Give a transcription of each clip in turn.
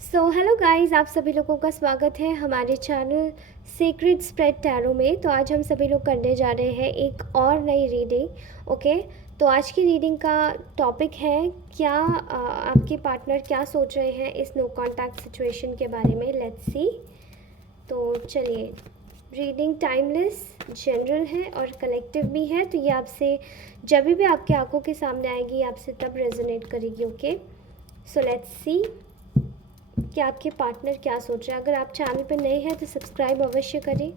Hello guys, आप सभी लोगों का स्वागत है हमारे चैनल सीक्रेट स्प्रेड टैरो में। तो आज हम सभी लोग करने जा रहे हैं एक और नई रीडिंग। ओके, तो आज की रीडिंग का टॉपिक है क्या आपके पार्टनर क्या सोच रहे हैं इस नो कांटेक्ट सिचुएशन के बारे में। Let's see. तो चलिए, रीडिंग टाइमलेस, जनरल है और कलेक्टिव भी है। तो ये आपसे जब भी आपके आंखों के सामने आएगी आपसे तब रेजोनेट करेगी। ओके, सो लेट्स सी कि आपके पार्टनर क्या सोच रहे हैं। अगर आप चैनल पर नए हैं तो सब्सक्राइब अवश्य करें,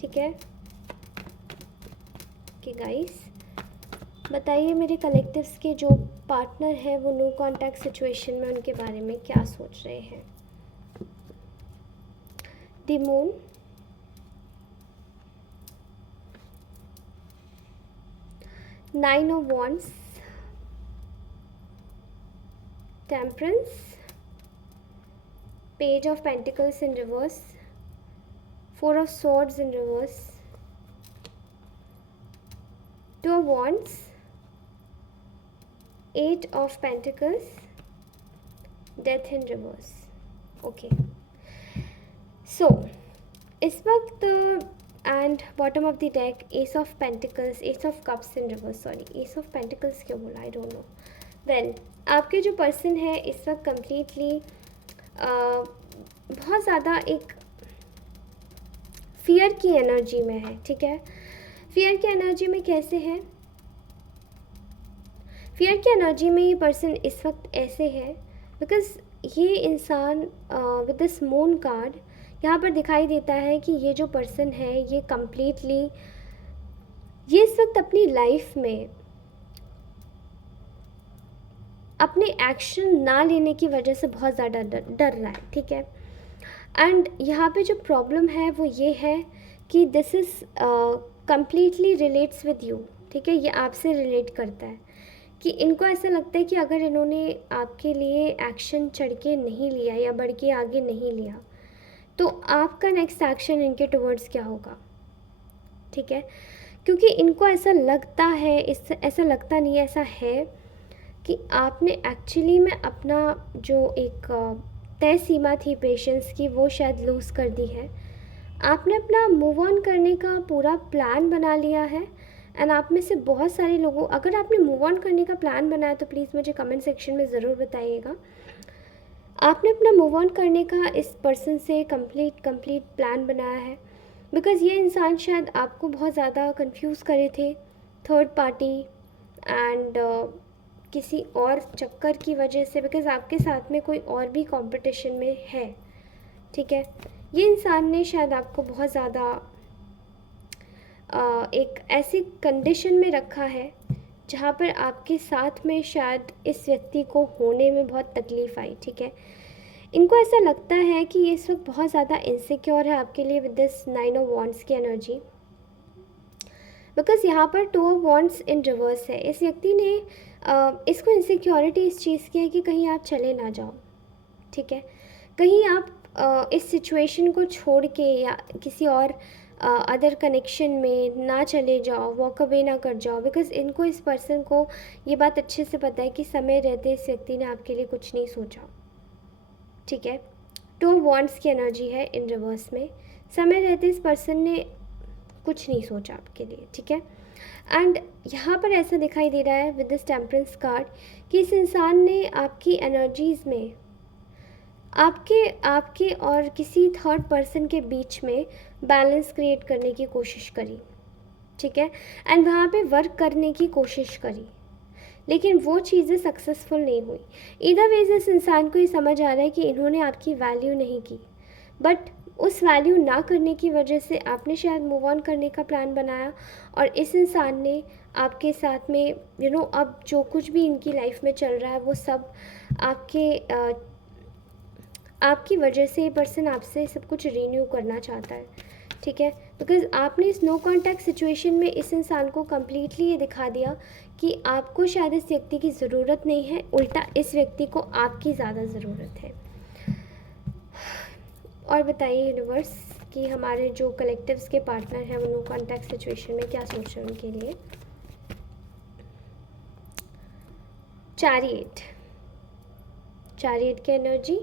ठीक है। कि गाइस, बताइए मेरे कलेक्टिव्स के जो पार्टनर हैं वो नो कांटेक्ट सिचुएशन में उनके बारे में क्या सोच रहे हैं। The moon, nine of wands, temperance, page of pentacles in reverse, four of swords in reverse, two of wands, eight of pentacles, death in reverse. Okay, so इस वक्त and bottom of the deck ace of pentacles, ace of cups in reverse. Sorry, ace of pentacles क्यों बोला, I don't know. Well, आपके जो person है इस वक्त completely बहुत ज़्यादा एक फियर की एनर्जी में है, ठीक है। फियर की एनर्जी में कैसे है? फियर की एनर्जी में ये पर्सन इस वक्त ऐसे है बिकॉज ये इंसान विद दिस मून कार्ड यहाँ पर दिखाई देता है कि ये जो पर्सन है ये कम्प्लीटली ये इस वक्त अपनी लाइफ में अपने एक्शन ना लेने की वजह से बहुत ज़्यादा डर रहा है, ठीक है। एंड यहाँ पे जो प्रॉब्लम है वो ये है कि this is completely relates with you, ठीक है। ये आपसे रिलेट करता है कि इनको ऐसा लगता है कि अगर इन्होंने आपके लिए एक्शन चढ़ के नहीं लिया या बढ़ के आगे नहीं लिया तो आपका नेक्स्ट एक्शन इनके टुवर्ड्स क्या होगा, ठीक है। क्योंकि इनको ऐसा लगता है, ऐसा लगता नहीं है, ऐसा है कि आपने एक्चुअली में अपना जो एक तय सीमा थी पेशेंस की वो शायद लूज़ कर दी है। आपने अपना मूव ऑन करने का पूरा प्लान बना लिया है। एंड आप में से बहुत सारे लोगों, अगर आपने मूव ऑन करने का प्लान बनाया तो प्लीज़ मुझे कमेंट सेक्शन में ज़रूर बताइएगा। आपने अपना मूव ऑन करने का इस पर्सन से कंप्लीट प्लान बनाया है बिकॉज़ ये इंसान शायद आपको बहुत ज़्यादा कंफ्यूज करे थे थर्ड पार्टी एंड किसी और चक्कर की वजह से, बिकॉज़ आपके साथ में कोई और भी कंपटीशन में है, ठीक है। ये इंसान ने शायद आपको बहुत ज़्यादा एक ऐसी कंडीशन में रखा है जहाँ पर आपके साथ में शायद इस व्यक्ति को होने में बहुत तकलीफ़ आई, ठीक है। इनको ऐसा लगता है कि ये इस वक्त बहुत ज़्यादा इनसिक्योर है आपके लिए with this nine of wands की एनर्जी, बिकॉज़ यहाँ पर to of wands in reverse है। इस व्यक्ति ने इसको इनसिक्योरिटी इस चीज़ की है कि कहीं आप चले ना जाओ, ठीक है। कहीं आप इस सिचुएशन को छोड़ के या किसी और अदर कनेक्शन में ना चले जाओ, वॉक अवे ना कर जाओ, बिकॉज़ इनको, इस पर्सन को ये बात अच्छे से पता है कि समय रहते इस व्यक्ति ने आपके लिए कुछ नहीं सोचा, ठीक है। टू वॉन्ड्स की एनर्जी है इन रिवर्स में। समय रहते इस पर्सन ने कुछ नहीं सोचा आपके लिए, ठीक है। एंड यहाँ पर ऐसा दिखाई दे रहा है विद दिस टेम्परेंस कार्ड कि इस इंसान ने आपकी एनर्जीज़ में आपके और किसी थर्ड पर्सन के बीच में बैलेंस क्रिएट करने की कोशिश करी, ठीक है। एंड वहाँ पे वर्क करने की कोशिश करी, लेकिन वो चीज़ें सक्सेसफुल नहीं हुई। इधर वेज इस इंसान को ये समझ आ रहा है कि इन्होंने आपकी वैल्यू नहीं की, बट उस वैल्यू ना करने की वजह से आपने शायद मूव ऑन करने का प्लान बनाया और इस इंसान ने आपके साथ में अब जो कुछ भी इनकी लाइफ में चल रहा है वो सब आपकी वजह से ये पर्सन आपसे सब कुछ रीन्यू करना चाहता है, ठीक है। बिकॉज़ आपने इस नो कॉन्टैक्ट सिचुएशन में इस इंसान को कम्प्लीटली ये दिखा दिया कि आपको शायद इस व्यक्ति की ज़रूरत नहीं है, उल्टा इस व्यक्ति को आपकी ज़्यादा ज़रूरत है। और बताइए यूनिवर्स कि हमारे जो कलेक्टिव्स के पार्टनर हैं वो नो कॉन्टैक्ट सिचुएशन में क्या सोच रहे हैं उनके लिए। चैरियट की एनर्जी,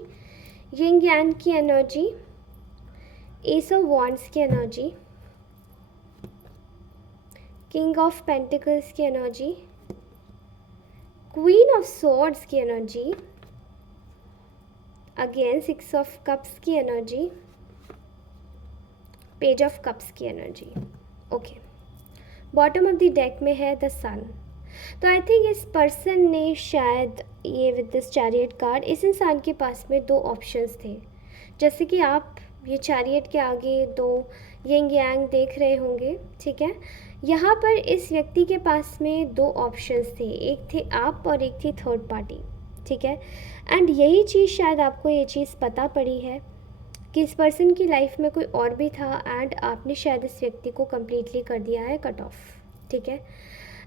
यिंग यांग की एनर्जी, एस ऑफ वॉन्ड्स की एनर्जी, किंग ऑफ पेंटिकल्स की एनर्जी, क्वीन ऑफ सॉर्ड्स की energy, again six of cups की एनर्जी, पेज ऑफ कप्स की energy. Okay, bottom of the deck में है द सन। तो आई थिंक इस पर्सन ने शायद ये विद दिस चैरियट कार्ड, इस इंसान के पास में दो ऑप्शंस थे। जैसे कि आप ये चैरियट के आगे दो यिंग यांग देख रहे होंगे, ठीक है। यहाँ पर इस व्यक्ति के पास में दो ऑप्शंस थे, एक थे आप और एक थी थर्ड पार्टी, ठीक है। एंड यही चीज़ शायद आपको ये चीज़ पता पड़ी है कि इस पर्सन की लाइफ में कोई और भी था एंड आपने शायद इस व्यक्ति को कम्प्लीटली कर दिया है कट ऑफ, ठीक है।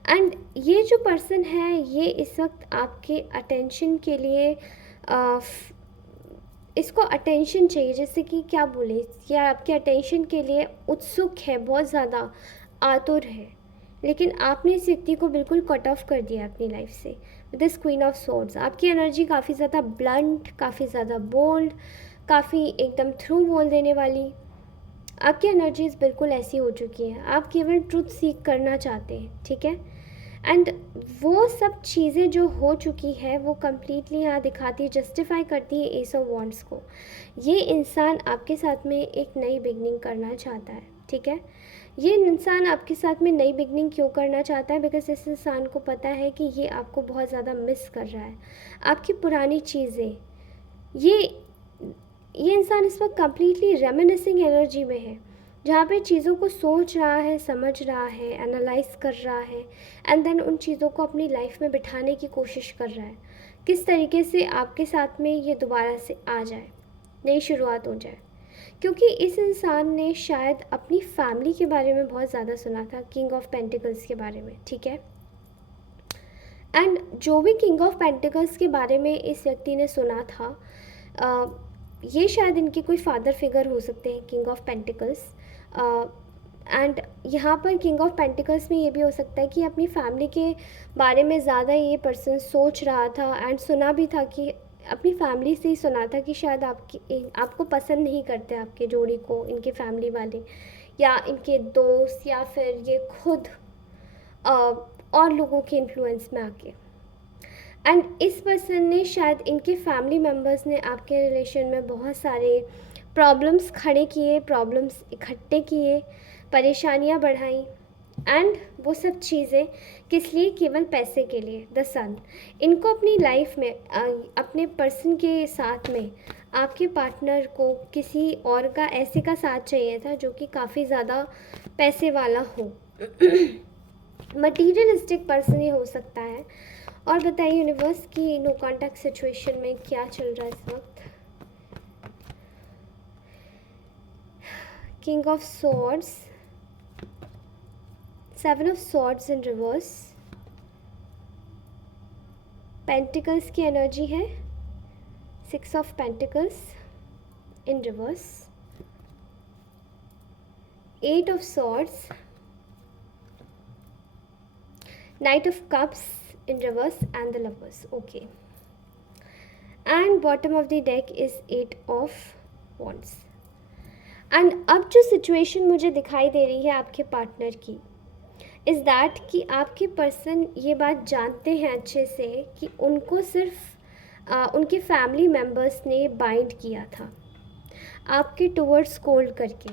एंड ये जो पर्सन है ये इस वक्त आपके अटेंशन के लिए इसको अटेंशन चाहिए, जैसे कि क्या बोले, ये आपके अटेंशन के लिए उत्सुक है, बहुत ज़्यादा आतुर है, लेकिन आपने इस व्यक्ति को बिल्कुल कट ऑफ कर दिया अपनी लाइफ से with this queen of swords. आपकी एनर्जी काफ़ी ज़्यादा ब्लंट, काफ़ी ज़्यादा बोल्ड, काफ़ी एकदम थ्रू बोल देने वाली, आपकी एनर्जीज बिल्कुल ऐसी हो चुकी हैं। आप केवल ट्रुथ सीख करना चाहते हैं, ठीक है। एंड वो सब चीज़ें जो हो चुकी है वो कम्प्लीटली यहाँ दिखाती है, जस्टिफाई करती है एस ऑफ वॉन्ड्स को। ये इंसान आपके साथ में एक नई बिगनिंग करना चाहता है, ठीक है। ये इंसान आपके साथ में नई बिगनिंग क्यों करना चाहता है? बिकॉज इस इंसान को पता है कि ये आपको बहुत ज़्यादा मिस कर रहा है, आपकी पुरानी चीज़ें। ये इंसान इस वक्त कम्प्लीटली रेमिनिसिंग एनर्जी में है, जहाँ पे चीज़ों को सोच रहा है, समझ रहा है, एनालाइज कर रहा है एंड देन उन चीज़ों को अपनी लाइफ में बिठाने की कोशिश कर रहा है, किस तरीके से आपके साथ में ये दोबारा से आ जाए, नई शुरुआत हो जाए। क्योंकि इस इंसान ने शायद अपनी फैमिली के बारे में बहुत ज़्यादा सुना था, किंग ऑफ पेंटिकल्स के बारे में, ठीक है। एंड जो भी किंग ऑफ पेंटिकल्स के बारे में इस व्यक्ति ने सुना था, ये शायद इनके कोई फादर फिगर हो सकते हैं, किंग ऑफ पेंटिकल्स। एंड यहाँ पर किंग ऑफ पेंटिकल्स में ये भी हो सकता है कि अपनी फैमिली के बारे में ज़्यादा ये पर्सन सोच रहा था एंड सुना भी था, कि अपनी फैमिली से ही सुना था कि शायद आपको पसंद नहीं करते आपके जोड़ी को इनके फैमिली वाले या इनके दोस्त, या फिर ये खुद और लोगों के इन्फ्लुएंस में आके। एंड इस पर्सन ने शायद, इनके फैमिली मेम्बर्स ने आपके रिलेशन में बहुत सारे प्रॉब्लम्स खड़े किए, प्रॉब्लम्स इकट्ठे किए, परेशानियां बढ़ाई एंड वो सब चीज़ें किस लिए? केवल पैसे के लिए। द सन, इनको अपनी लाइफ में अपने पर्सन के साथ में आपके पार्टनर को किसी और का ऐसे का साथ चाहिए था जो कि काफ़ी ज़्यादा पैसे वाला हो मटीरियलिस्टिक पर्सन ही हो सकता है। और बताइए यूनिवर्स की नो कॉन्टैक्ट सिचुएशन में क्या चल रहा है इस वक्त? King of swords, seven of swords in reverse, pentacles की एनर्जी है, six of pentacles in reverse, eight of swords, knight of cups in reverse and the lovers. Okay, and bottom of the deck is 8 of wands. and अब जो situation मुझे दिखाई दे रही है आपके partner की, इज़ दैट कि आपके पर्सन ये बात जानते हैं अच्छे से कि उनको सिर्फ उनके फैमिली मेम्बर्स ने बाइंड किया था आपके टुवर्ड्स कोल्ड करके,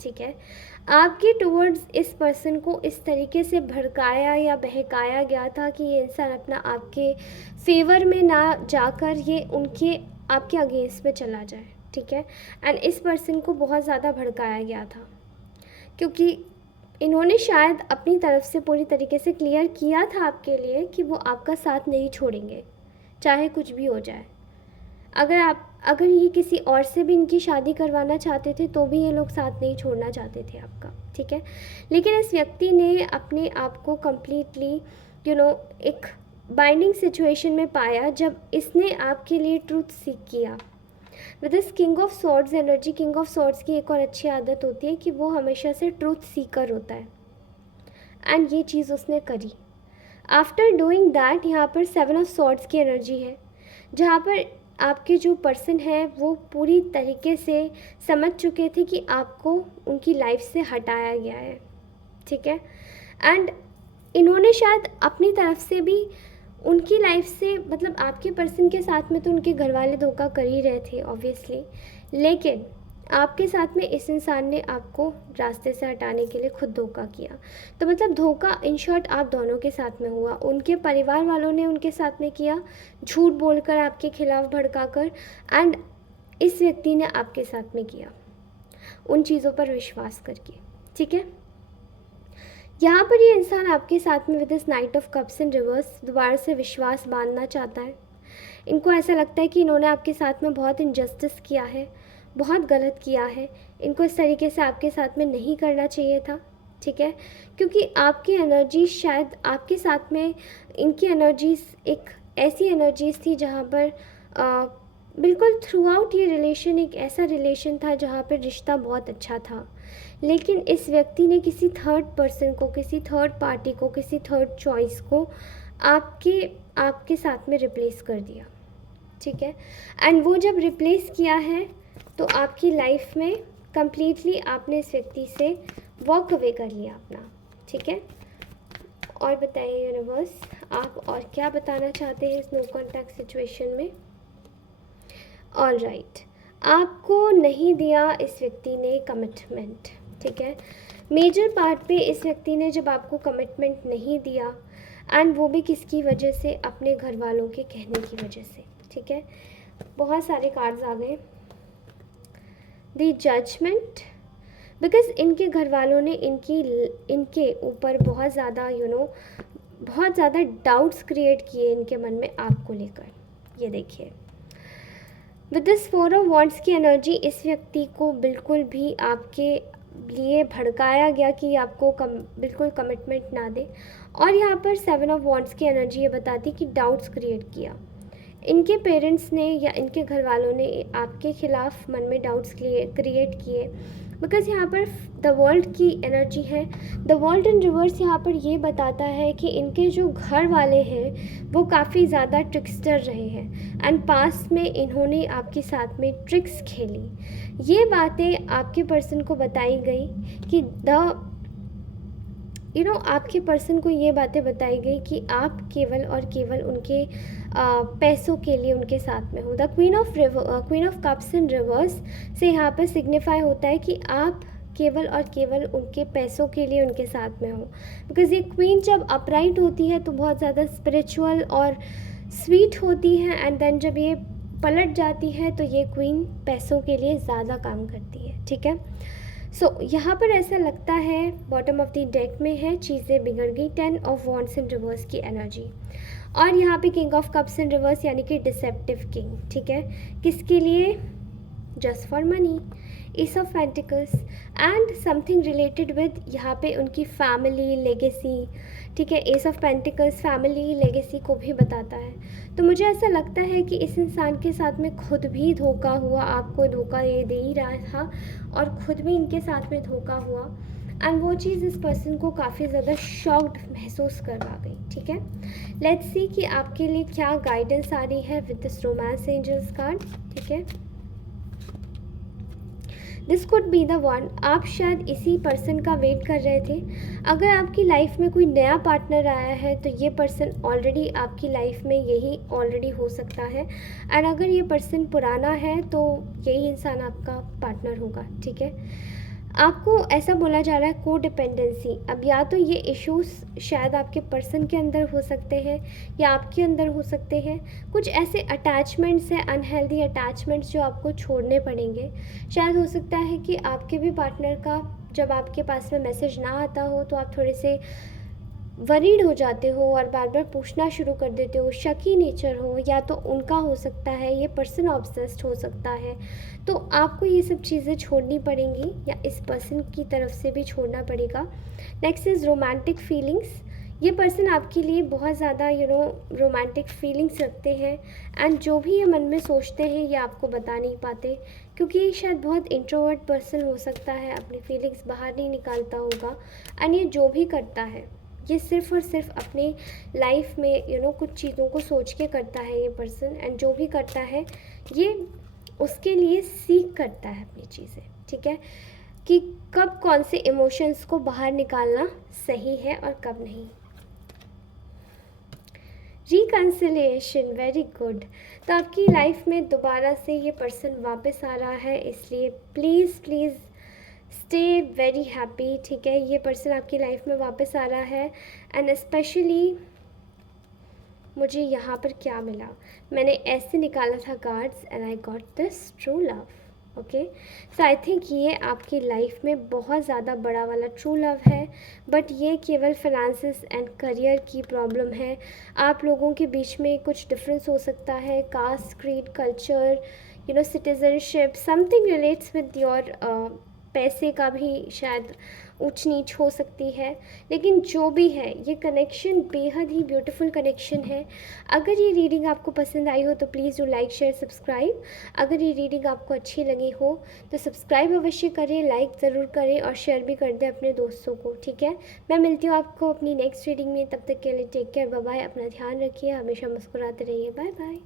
ठीक है। आपके टुवर्ड्स इस पर्सन को इस तरीके से भड़काया या बहकाया गया था कि ये इंसान अपना आपके फेवर में ना जाकर ये आपके अगेंस्ट में चला जाए, ठीक है। एंड इस पर्सन को बहुत ज़्यादा भड़काया गया था क्योंकि इन्होंने शायद अपनी तरफ से पूरी तरीके से क्लियर किया था आपके लिए कि वो आपका साथ नहीं छोड़ेंगे चाहे कुछ भी हो जाए। अगर ये किसी और से भी इनकी शादी करवाना चाहते थे तो भी ये लोग साथ नहीं छोड़ना चाहते थे आपका, ठीक है। लेकिन इस व्यक्ति ने अपने आप को कम्प्लीटली एक बाइंडिंग सिचुएशन में पाया जब इसने आपके लिए ट्रूथ सीख किया with this king of swords energy. King of swords की एक और अच्छी आदत होती है कि वो हमेशा से ट्रूथ सीकर होता है एंड ये चीज़ उसने करी। आफ्टर डूइंग दैट यहाँ पर सेवन ऑफ सॉर्ड्स की एनर्जी है, जहाँ पर आपके जो पर्सन है वो पूरी तरीके से समझ चुके थे कि आपको उनकी लाइफ से हटाया गया है, ठीक है। एंड इन्होंने शायद अपनी तरफ से भी उनकी लाइफ से, मतलब आपके पर्सन के साथ में तो उनके घर वाले धोखा कर ही रहे थे ऑब्वियसली, लेकिन आपके साथ में इस इंसान ने आपको रास्ते से हटाने के लिए खुद धोखा किया। तो मतलब धोखा इन शॉर्ट आप दोनों के साथ में हुआ। उनके परिवार वालों ने उनके साथ में किया, झूठ बोलकर आपके खिलाफ भड़काकर, एंड इस व्यक्ति ने आपके साथ में किया उन चीज़ों पर विश्वास करके, ठीक है। यहाँ पर ये इंसान आपके साथ में with this night of cups in reverse दोबारा से विश्वास बांधना चाहता है। इनको ऐसा लगता है कि इन्होंने आपके साथ में बहुत इनजस्टिस किया है, बहुत गलत किया है, इनको इस तरीके से आपके साथ में नहीं करना चाहिए था, ठीक है। क्योंकि आपकी एनर्जी शायद आपके साथ में, इनकी एनर्जीज एक ऐसी एनर्जीज थी जहाँ पर बिल्कुल थ्रू आउट ये रिलेशन एक ऐसा रिलेशन था जहाँ पर रिश्ता बहुत अच्छा था, लेकिन इस व्यक्ति ने किसी थर्ड पर्सन को, किसी थर्ड पार्टी को, किसी थर्ड चॉइस को आपके साथ में रिप्लेस कर दिया, ठीक है। एंड वो जब रिप्लेस किया है तो आपकी लाइफ में कंप्लीटली आपने इस व्यक्ति से वॉक अवे कर लिया अपना, ठीक है। और बताइए यूनिवर्स, आप और क्या बताना चाहते हैं इस नो कॉन्टैक्ट सिचुएशन में। ऑल राइट, आपको नहीं दिया इस व्यक्ति ने कमिटमेंट, ठीक है। मेजर पार्ट पे इस व्यक्ति ने जब आपको कमिटमेंट नहीं दिया, एंड वो भी किसकी वजह से, अपने घर वालों के कहने की वजह से, ठीक है। बहुत सारे कार्ड्स आ गए। द जजमेंट, बिकॉज इनके घर वालों ने इनके ऊपर बहुत ज़्यादा बहुत ज़्यादा डाउट्स क्रिएट किए इनके मन में आपको लेकर। ये देखिए विद दिस 4 ऑफ वॉन्ड्स की एनर्जी इस व्यक्ति को बिल्कुल भी आपके लिए भड़काया गया कि आपको बिल्कुल कमिटमेंट ना दे। और यहाँ पर 7 ऑफ वॉन्ड्स की एनर्जी ये बताती कि डाउट्स क्रिएट किया इनके पेरेंट्स ने या इनके घर वालों ने आपके खिलाफ मन में डाउट्स क्रिएट किए। बिकॉज़ यहाँ पर द वर्ल्ड की एनर्जी है, द वर्ल्ड इन रिवर्स यहाँ पर ये बताता है कि इनके जो घर वाले हैं वो काफ़ी ज़्यादा ट्रिक्स्टर रहे हैं, एंड पास्ट में इन्होंने आपके साथ में ट्रिक्स खेली। ये बातें आपके पर्सन को बताई गई कि आपके पर्सन को ये बातें बताई गई कि आप केवल और केवल उनके पैसों के लिए उनके साथ में हो। The queen of cups in reverse से यहाँ पर सिग्निफाई होता है कि आप केवल और केवल उनके पैसों के लिए उनके साथ में हो। बिकॉज़ ये क्वीन जब अपराइट होती है तो बहुत ज़्यादा स्पिरिचुअल और स्वीट होती है, एंड देन जब ये पलट जाती है तो ये क्वीन पैसों के लिए ज़्यादा काम करती है, ठीक है। सो यहाँ पर ऐसा लगता है बॉटम ऑफ द डेक में है चीज़ें बिगड़ गई, 10 ऑफ वॉन्ड्स इन रिवर्स की एनर्जी। और यहाँ पे king of cups in reverse यानी कि डिसेप्टिव किंग, ठीक है। किसके लिए? Just for money, S of pentacles and something related with यहाँ पे उनकी फैमिली लेगेसी, ठीक है। S of pentacles family legacy को भी बताता है। तो मुझे ऐसा लगता है कि इस इंसान के साथ में खुद भी धोखा हुआ, आपको धोखा ये दे ही रहा था और खुद भी इनके साथ में धोखा हुआ, एंड वो चीज़ इस पर्सन को काफ़ी ज़्यादा शॉक्ड महसूस करवा गई, ठीक है। लेट्स सी कि आपके लिए क्या गाइडेंस आ रही है with this romance angels card, ठीक है। This could be the one, आप शायद इसी पर्सन का वेट कर रहे थे। अगर आपकी लाइफ में कोई नया पार्टनर आया है तो ये पर्सन ऑलरेडी आपकी लाइफ में यही ऑलरेडी हो सकता है, एंड अगर ये पर्सन पुराना है तो यही इंसान आपका पार्टनर होगा, ठीक है। आपको ऐसा बोला जा रहा है को डिपेंडेंसी। अब या तो ये इश्यूज शायद आपके पर्सन के अंदर हो सकते हैं या आपके अंदर हो सकते हैं। कुछ ऐसे अटैचमेंट्स हैं, अनहेल्दी अटैचमेंट्स जो आपको छोड़ने पड़ेंगे। शायद हो सकता है कि आपके भी पार्टनर का जब आपके पास में मैसेज ना आता हो तो आप थोड़े से वरीड हो जाते हो और बार बार पूछना शुरू कर देते हो, शकी नेचर हो, या तो उनका हो सकता है, ये पर्सन ऑब्सेस्ड हो सकता है। तो आपको ये सब चीज़ें छोड़नी पड़ेंगी या इस पर्सन की तरफ से भी छोड़ना पड़ेगा। Next is romantic feelings. ये पर्सन आपके लिए बहुत ज़्यादा रोमांटिक फीलिंग्स रखते हैं, एंड जो भी ये मन में सोचते हैं ये आपको बता नहीं पाते, क्योंकि ये शायद बहुत इंट्रोवर्ट पर्सन हो सकता है, अपनी फीलिंग्स बाहर नहीं निकालता होगा, एंड ये जो भी करता है ये सिर्फ़ और सिर्फ अपने लाइफ में कुछ चीज़ों को सोच के करता है ये पर्सन, एंड जो भी करता है ये उसके लिए सीख करता है अपनी चीज़ें, ठीक है, कि कब कौन से इमोशंस को बाहर निकालना सही है और कब नहीं। Reconciliation, very good. तो आपकी लाइफ में दोबारा से ये पर्सन वापस आ रहा है, इसलिए please please stay very happy, ठीक है। ये पर्सन आपकी लाइफ में वापस आ रहा है, एंड स्पेशली मुझे यहाँ पर क्या मिला, मैंने ऐसे निकाला था cards and I got this true love. Okay, so I think ये आपकी लाइफ में बहुत ज़्यादा बड़ा वाला ट्रू लव है, बट ये केवल फाइनेंसेस एंड करियर की प्रॉब्लम है। आप लोगों के बीच में कुछ डिफरेंस हो सकता है, caste, creed, culture, citizenship, something relates with your पैसे का भी शायद ऊंच नीच हो सकती है, लेकिन जो भी है ये कनेक्शन बेहद ही ब्यूटीफुल कनेक्शन है। अगर ये रीडिंग आपको पसंद आई हो तो please do like, share, subscribe. अगर ये रीडिंग आपको अच्छी लगी हो तो सब्सक्राइब अवश्य करें, लाइक ज़रूर करें और शेयर भी कर दें अपने दोस्तों को, ठीक है। मैं मिलती हूँ आपको अपनी नेक्स्ट रीडिंग में, तब तक के लिए टेक केयर, बाय बाय, अपना ध्यान रखिए, हमेशा मुस्कुराते रहिए, बाय बाय।